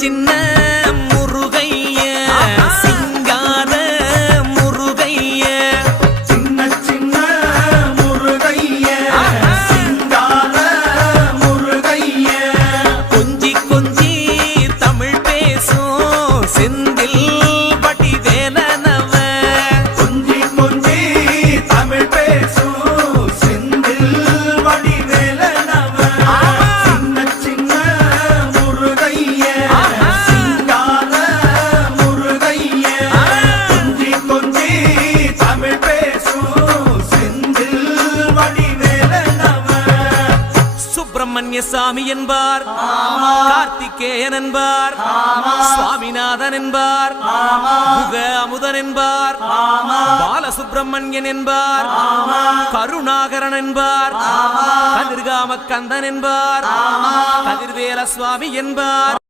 சின்ன முருகைய சிங்கார முருகைய சின்ன சின்ன முருகைய சிங்கார முருகைய கொஞ்சி கொஞ்சி தமிழ் பேசும் செந்தில் வடிவேலனவ கொஞ்சி கொஞ்சி தமிழ் பேசும் செந்தில் வடிவேலனவ சின்ன சின்ன முருகைய சிங்கார முருகைய கொஞ்சி கொஞ்சி தமிழ் பேசும் செந்தில் வடிவேலனவ சுப்பிரமணிய சாமி என்பார், கார்த்திகேயன் என்பார், சுவாமிநாதன் என்பார், முக அமுதன் என்பார், பாலசுப்பிரமணியன் என்பார், கருணாகரன் என்பார், கதிர்காம கந்தன் என்பார், கதிர்வேல சுவாமி என்பார்.